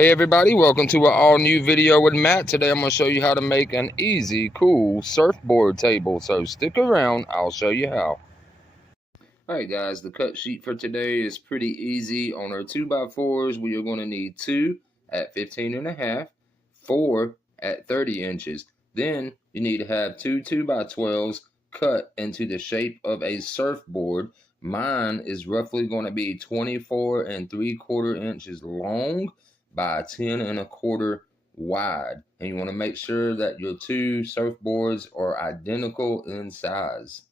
Hey everybody, welcome to an all new video with Matt. Today I'm going to show you how to make an easy, cool surfboard table. So stick around, I'll show you how. Alright guys, the cut sheet for today is pretty easy. On our 2x4s, we are going to need 2 at 15.5, 4 at 30 inches. Then you need to have 2 2x12s cut into the shape of a surfboard. Mine is roughly going to be 24 3/4 inches long by 10 1/4 wide. And you want to make sure that your two surfboards are identical in size.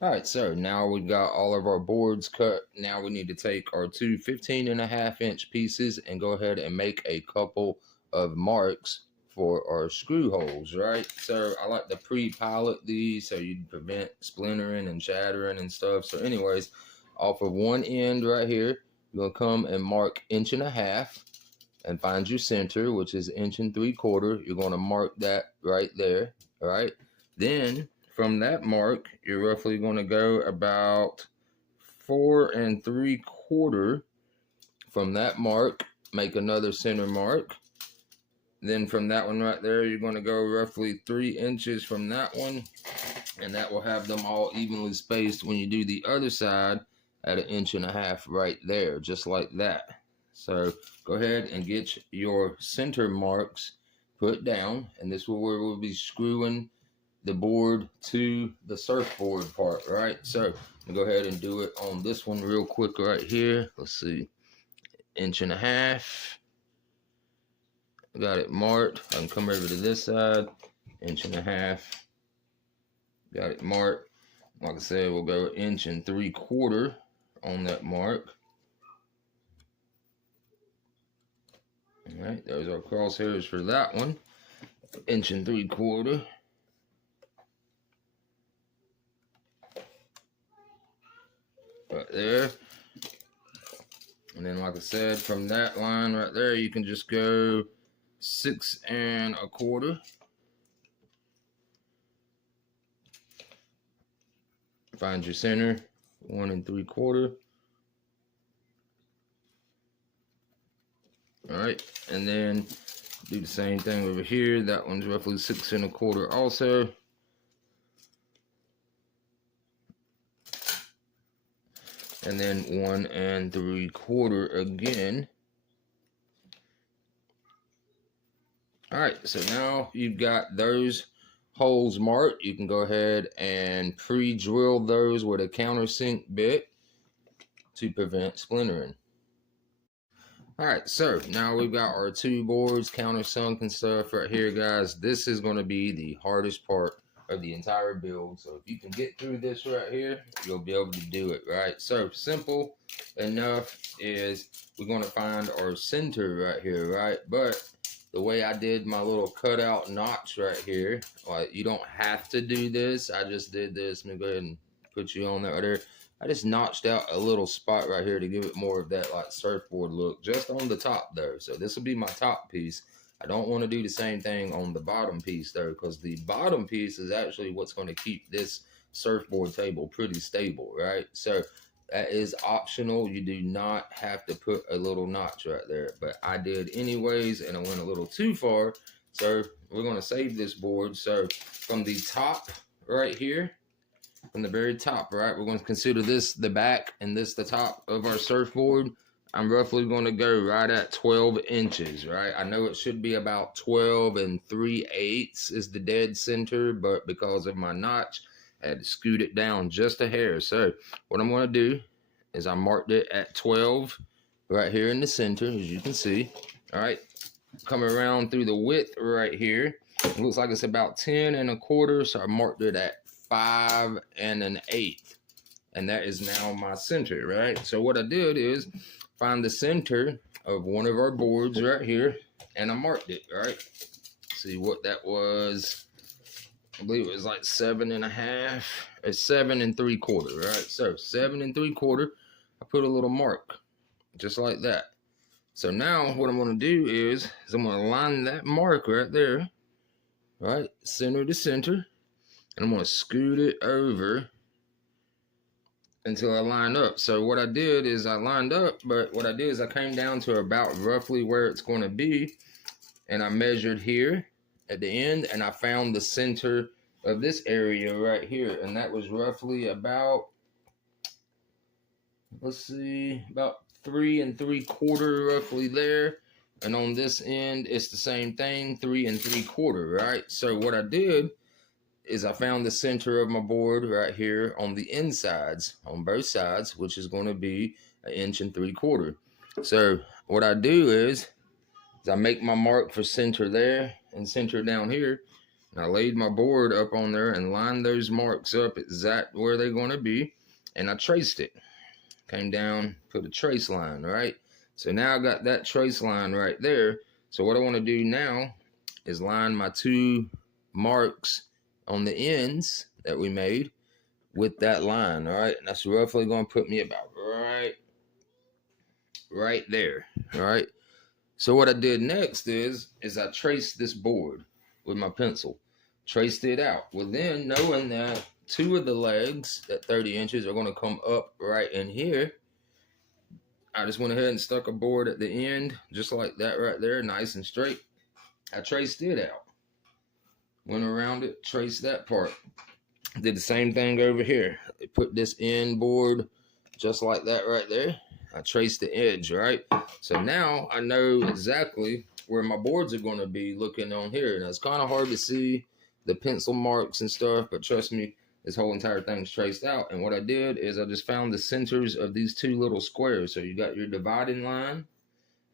All right, so now we've got all of our boards cut. Now we need to take our two 15.5-inch pieces and go ahead and make a couple of marks for our screw holes, right? So I like to pre-pilot these so you prevent splintering and shattering and stuff. So anyways, off of one end right here, you're gonna come and mark 1.5 inches and find your center, which is 1 3/4 inches. You're gonna mark that right there, all right? Then from that mark, you're roughly going to go about 4 3/4 inches. From that mark, make another center mark. Then from that one right there, you're going to go roughly 3 inches from that one, and that will have them all evenly spaced when you do the other side at 1.5 inches right there, just like that. So go ahead and get your center marks put down, and this is where we'll be screwing the board to the surfboard part, right? So I'll go ahead and do it on this one real quick right here. Let's see, 1.5 inches. Got it marked. I can come over to this side, 1.5 inches. Got it marked. Like I said, we'll go 1 3/4 inches on that mark. All right, those are crosshairs for that one. 1 3/4 inches. Right there. And then, like I said, from that line right there, you can just go 6 1/4 inches. Find your center, 1 3/4 inches. All right, and then do the same thing over here. That one's roughly 6 1/4 inches also. And then 1 3/4 inches again. All right, so now you've got those holes marked. You can go ahead and pre-drill those with a countersink bit to prevent splintering. All right, so now we've got our two boards countersunk and stuff right here, guys. This is going to be the hardest part of the entire build. So if you can get through this right here, you'll be able to do it, right? So simple enough is we're going to find our center right here, right? But the way I did my little cutout notch right here, like, you don't have to do this. I just did this. Let me go ahead and put you on that right there. I just notched out a little spot right here to give it more of that like surfboard look, just on the top though. So this will be my top piece. I don't want to do the same thing on the bottom piece though, because the bottom piece is actually what's going to keep this surfboard table pretty stable, right? So that is optional. You do not have to put a little notch right there, but I did anyways, and I went a little too far. So we're going to save this board. So from the top right here, from the very top, right, we're going to consider this the back and this the top of our surfboard. I'm roughly going to go right at 12 inches, right? I know it should be about 12 3/8 is the dead center, but because of my notch, I had to scoot it down just a hair. So what I'm going to do is I marked it at 12 right here in the center, as you can see. All right, come around through the width right here. It looks like it's about 10 1/4 inches, so I marked it at 5 1/8, and that is now my center, right? So what I did is find the center of one of our boards right here, and I marked it, right? See what that was. I believe it was like 7 1/2 or 7 3/4, right? So 7 3/4, I put a little mark just like that. So now what I'm going to do is I'm going to line that mark right there, right, center to center, and I'm going to scoot it over until I line up. So what I did is I lined up, but what I did is I came down to about roughly where it's going to be, and I measured here at the end, and I found the center of this area right here, and that was roughly about, let's see, about 3 3/4 roughly there. And on this end it's the same thing, 3 3/4, right? So what I did is I found the center of my board right here on the insides, on both sides, which is going to be 1 3/4 inches. So what I do is I make my mark for center there and center down here, and I laid my board up on there and lined those marks up exact where they're going to be, and I traced it. Came down, put a trace line, right? So now I got that trace line right there. So what I want to do now is line my 2 marks on the ends that we made with that line, all right? And that's roughly going to put me about right there, all right? So what I did next is I traced this board with my pencil, traced it out. Well, then knowing that 2 of the legs at 30 inches are going to come up right in here, I just went ahead and stuck a board at the end, just like that right there, nice and straight. I traced it out, went around it, traced that part. Did the same thing over here. I put this end board just like that right there. I traced the edge, right? So now I know exactly where my boards are going to be looking on here. And it's kind of hard to see the pencil marks and stuff, but trust me, this whole entire thing's traced out. And what I did is I just found the centers of these 2 little squares. So you got your dividing line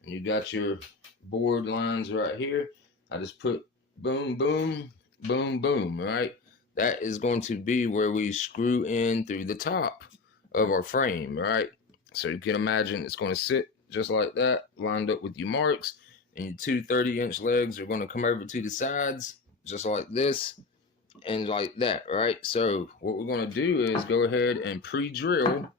and you got your board lines right here. I just put boom, boom, boom, boom, right? That is going to be where we screw in through the top of our frame, right? So you can imagine it's going to sit just like that, lined up with your marks, and your 2 30-inch legs are going to come over to the sides, just like this, and like that, right? So what we're going to do is go ahead and pre-drill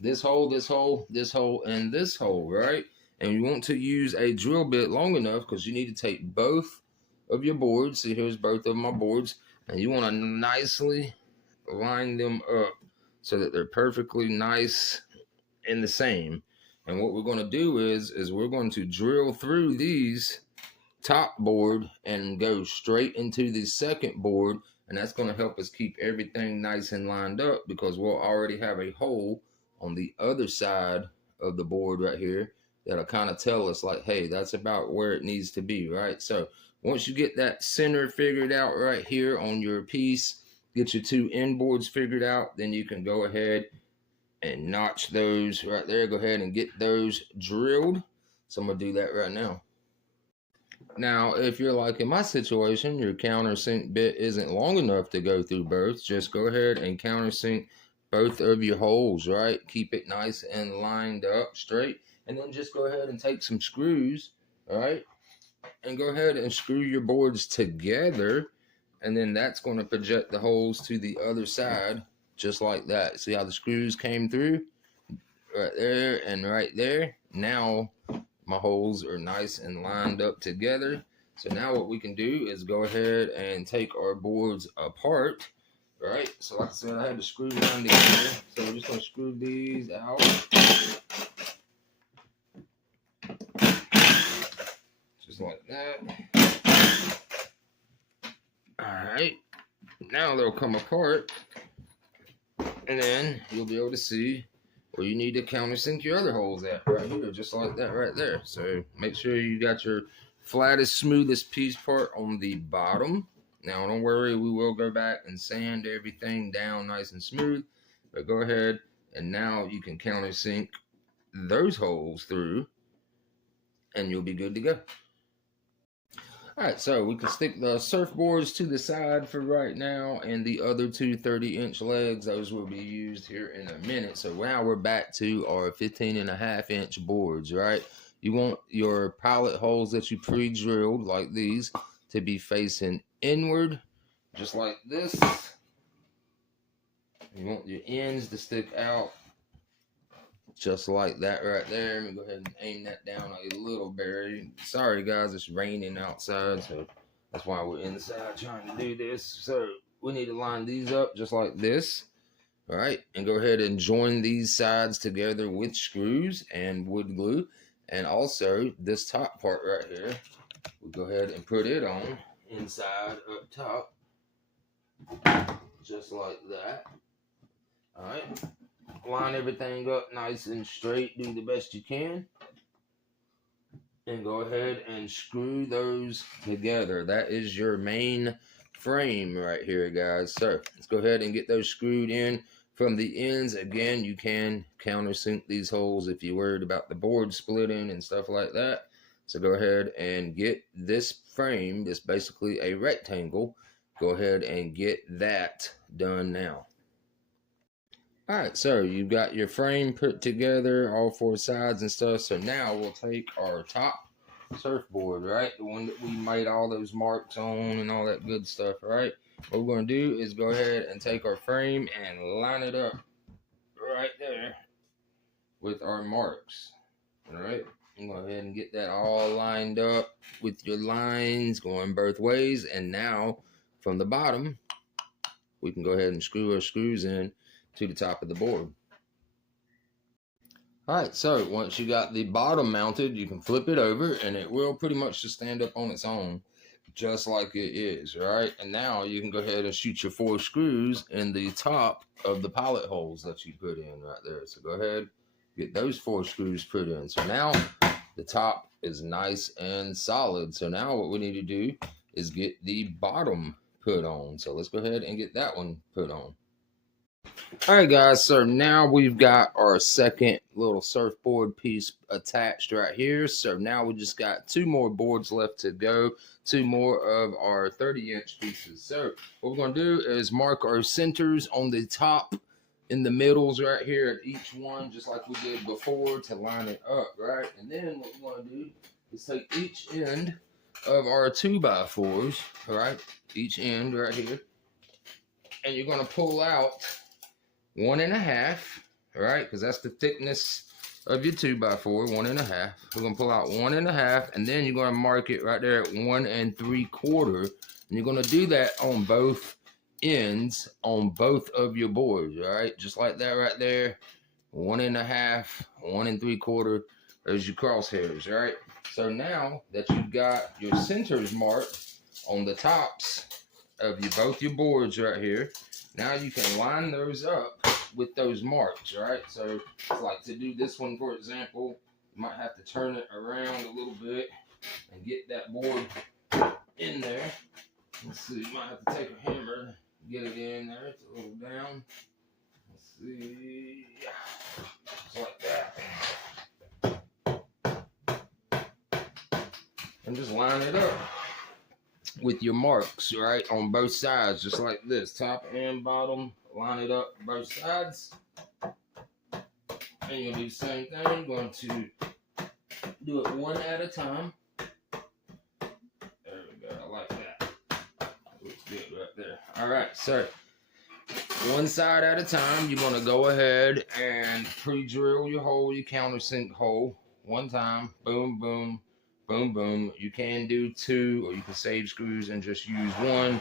this hole, this hole, this hole, and this hole, right? And you want to use a drill bit long enough because you need to take both of your boards. See, here's both of my boards, and you want to nicely line them up so that they're perfectly nice and the same. And what we're going to do is we're going to drill through these top board and go straight into the second board, and that's going to help us keep everything nice and lined up because we'll already have a hole on the other side of the board right here that'll kind of tell us like, hey, that's about where it needs to be, right? So once you get that center figured out right here on your piece, get your 2 end boards figured out, then you can go ahead and notch those right there. Go ahead and get those drilled. So I'm gonna do that right now. Now, if you're like in my situation, your countersink bit isn't long enough to go through both, just go ahead and countersink both of your holes, right? Keep it nice and lined up straight, and then just go ahead and take some screws, all right? And go ahead and screw your boards together, and then that's going to project the holes to the other side, just like that. See how the screws came through? Right there and right there. Now my holes are nice and lined up together. So now what we can do is go ahead and take our boards apart, right? So like I said, I had to screw them together. So we're just going to screw these out. Just like that. All right. Now they'll come apart. And then you'll be able to see where you need to countersink your other holes at right here, just like that right there. So make sure you got your flattest, smoothest piece part on the bottom. Now don't worry, we will go back and sand everything down nice and smooth, but go ahead and now you can countersink those holes through and you'll be good to go. All right, so we can stick the surfboards to the side for right now, and the other 2 30-inch legs, those will be used here in a minute. So now we're back to our 15.5-inch boards, right? You want your pilot holes that you pre-drilled, like these, to be facing inward, just like this. You want your ends to stick out, just like that right there. Let me go ahead and aim that down a little better. Sorry guys, it's raining outside, so that's why we're inside trying to do this. So we need to line these up just like this. All right, and go ahead and join these sides together with screws and wood glue. And also this top part right here, we'll go ahead and put it on inside up top, just like that. All right, line everything up nice and straight, do the best you can. And go ahead and screw those together. That is your main frame right here, guys. So let's go ahead and get those screwed in from the ends. Again, you can countersink these holes if you're worried about the board splitting and stuff like that. So go ahead and get this frame, it's basically a rectangle. Go ahead and get that done now. All right, so you've got your frame put together, all four sides and stuff. So now we'll take our top surfboard, right? The one that we made all those marks on and all that good stuff, right? What we're going to do is go ahead and take our frame and line it up right there with our marks, all right? And go ahead and get that all lined up with your lines going both ways. And now from the bottom, we can go ahead and screw our screws in to the top of the board. All right, so once you got the bottom mounted, you can flip it over and it will pretty much just stand up on its own, just like it is, right? And now you can go ahead and shoot your 4 screws in the top of the pilot holes that you put in right there. So go ahead, get those 4 screws put in. So now the top is nice and solid. So now what we need to do is get the bottom put on. So let's go ahead and get that one put on. All right, guys, so now we've got our second little surfboard piece attached right here. So now we just got 2 more boards left to go, 2 more of our 30-inch pieces. So what we're going to do is mark our centers on the top, in the middles right here at each one, just like we did before, to line it up, right? And then what we want to do is take each end of our 2x4s, all right, each end right here, and you're going to pull out 1.5, all right, because that's the thickness of your 2x4, 1.5. We're gonna pull out 1.5, and then you're gonna mark it right there at 1 3/4, and you're gonna do that on both ends on both of your boards, all right, just like that right there. 1.5, 1 3/4. There's your crosshairs, all right. So now that you've got your centers marked on the tops of both your boards right here, now you can line those up with those marks, right? So it's like, to do this one, for example, you might have to turn it around a little bit and get that board in there. Let's see, you might have to take a hammer, get it in there. It's a little down. Let's see, just like that. And just line it up with your marks, right, on both sides, just like this, top and bottom. Line it up both sides, and you'll do the same thing. I'm going to do it one at a time. There we go. I like that. Looks good right there. All right, so one side at a time, you're going to go ahead and pre-drill your hole, your countersink hole, one time. Boom, boom, boom, boom. You can do 2, or you can save screws and just use 1.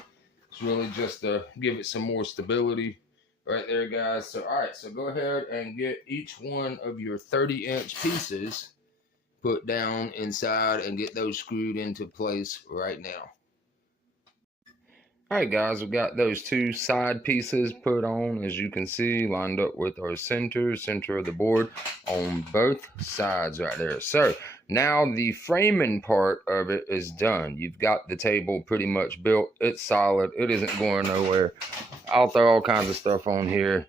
It's really just to give it some more stability right there, guys. So, all right, so go ahead and get each one of your 30-inch pieces put down inside and get those screwed into place right now. All right, guys, we've got those 2 side pieces put on, as you can see, lined up with our center of the board on both sides right there. So now the framing part of it is done. You've got the table pretty much built. It's solid. It isn't going nowhere. I'll throw all kinds of stuff on here.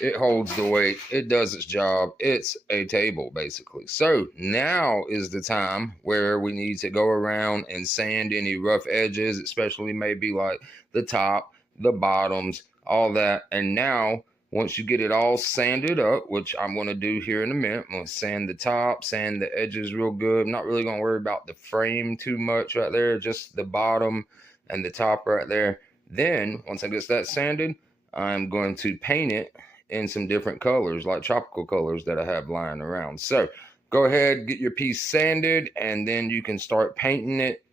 It holds the weight. It does its job. It's a table, basically. So now is the time where we need to go around and sand any rough edges, especially maybe like the top, the bottoms, all that. And now, once you get it all sanded up, which I'm going to do here in a minute, I'm going to sand the top, sand the edges real good. I'm not really going to worry about the frame too much right there, just the bottom and the top right there. Then, once I get that sanded, I'm going to paint it in some different colors, like tropical colors that I have lying around. So go ahead, get your piece sanded, and then you can start painting it.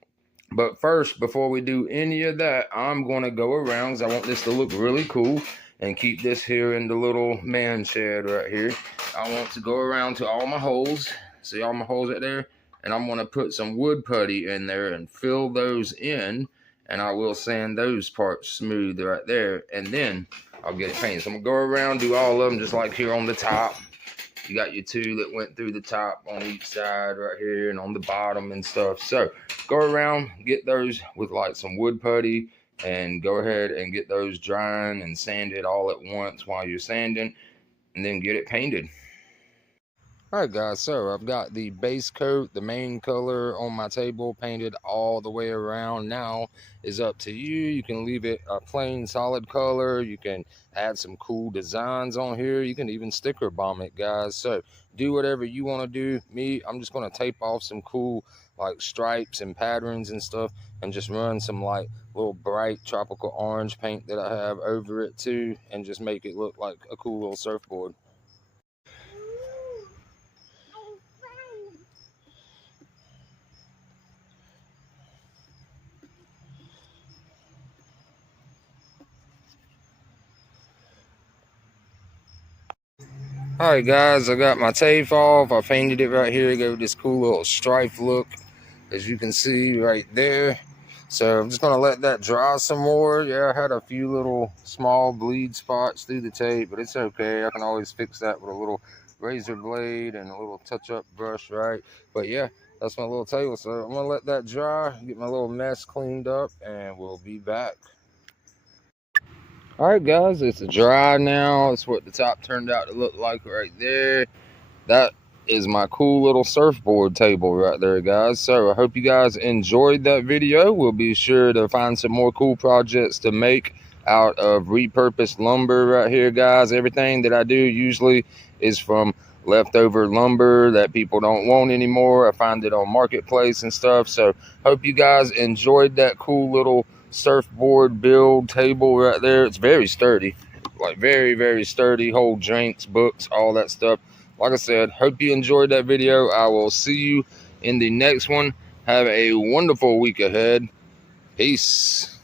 But first, before we do any of that, I'm going to go around, because I want this to look really cool, and keep this here in the little man shed right here. I want to go around to all my holes. See all my holes right there? And I'm going to put some wood putty in there and fill those in. And I will sand those parts smooth right there. And then I'll get it painted. So I'm going to go around, do all of them just like here on the top. You got your two that went through the top on each side right here and on the bottom and stuff. So go around, get those with like some wood putty, and go ahead and get those drying and sand it all at once while you're sanding, and then get it painted. All right, guys, so I've got the base coat, the main color on my table painted all the way around. Now is up to you. You can leave it a plain solid color. You can add some cool designs on here. You can even sticker bomb it, guys. So do whatever you want to do. Me, I'm just going to tape off some cool like stripes and patterns and stuff, and just run some like little bright tropical orange paint that I have over it too, and just make it look like a cool little surfboard. All right, guys, I got my tape off. I painted it right here. Gave this cool little stripe look, as you can see right there. So I'm just gonna let that dry some more. Yeah, I had a few little small bleed spots through the tape, but it's okay. I can always fix that with a little razor blade and a little touch-up brush, right? But yeah, that's my little table. So I'm gonna let that dry, get my little mess cleaned up, and we'll be back. All right, guys, it's dry now. It's what the top turned out to look like right there. That is my cool little surfboard table right there, guys. So I hope you guys enjoyed that video. We'll be sure to find some more cool projects to make out of repurposed lumber right here, guys. Everything that I do usually is from leftover lumber that people don't want anymore. I find it on Marketplace and stuff. So hope you guys enjoyed that cool little surfboard build table right there. It's very sturdy, like very, very sturdy. Hold drinks, books, all that stuff. Like I said, hope you enjoyed that video. I will see you in the next one. Have a wonderful week ahead. Peace.